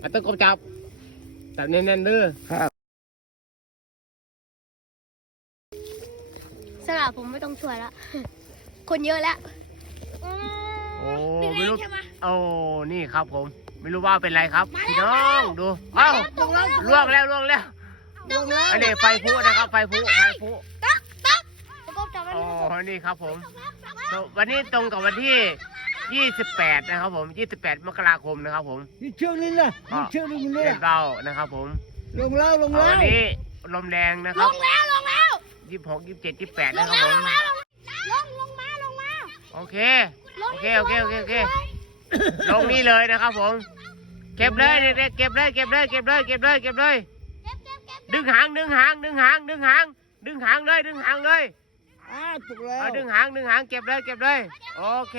ต้นกบจับแน่นๆเด้อครับสลับผมไม่ต้องช่วยแล้ว คนเยอะแล้วโอ้ไม่รู้โอ้นี่ครับผมไม่รู้ว่าเป็นไรครับพี่น้องดูเอ้าล่วงแล้วอันนี้ไฟพุนะครับไฟพุโอ้นี่ครับผมวันนี้ตรงกับวันที่28นะครับผม28 มกราคมนะครับผมนี่เชือกนี่นะนี่เชือกนี่มันเนี่ยเล่นเบานะครับผมลงแล้ววันนี้ลมแรงนะครับลงแล้ว 26 27 28นะครับผมลงมาโอเคลงนี่เลยนะครับผมเก็บเลยเด็กๆเก็บเลยดึงหางเลยดึงหางเลยตกแล้วดึงหางเก็บเลยโอเค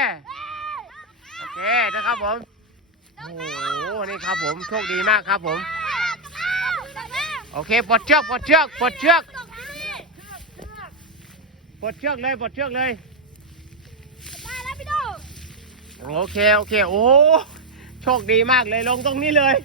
นะครับผมโอ้โหนี่ครับผมโชคดีมากครับผมโอเคปลดเชือกเลยโอเคโอ้โชคดีมากเลยลงตรงนี้เลย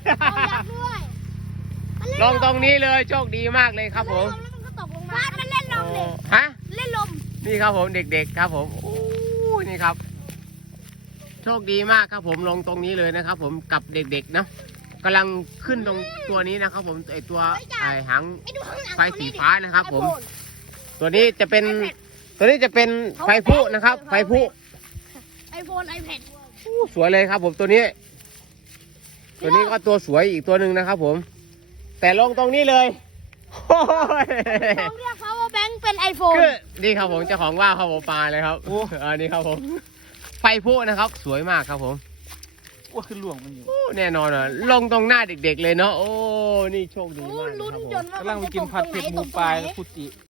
ลงตรงนี้เลยโชคดีมากเลยครับผมมันเล่นลมเลยฮะเล่นลมนี่ครับผมเด็กๆครับผมโอ้นี่ครับโชคดีมากครับผมลงตรงนี้เลยนะครับผมกับเด็กๆนะกำลังขึ้นตรงตัวนี้นะครับผมไอตัวหางไฟสีฟ้านะครับผมตัวนี้จะเป็นไฟพุนะครับไฟพุ iPhone iPad สวยเลยครับผมตัวนี้ก็ตัวสวยอีกตัวหนึ่งนะครับผมแต่ลงตรงนี้เลยโอ้ยเขาเรียก power bank เป็น iPhone นี่ครับผมเจ้าของว่าเขาบอกปลาเลยครับนี่ครับผมไฟพุนะครับสวยมากครับผมว่าขึ้นหลวงมันอยู่แน่นอนเลยลงตรงหน้าเด็กๆเลยเนาะโอ้นี่โชคดีมากครับผมกำลังไปกินผัดเผ็ดหมูปลาคุจิ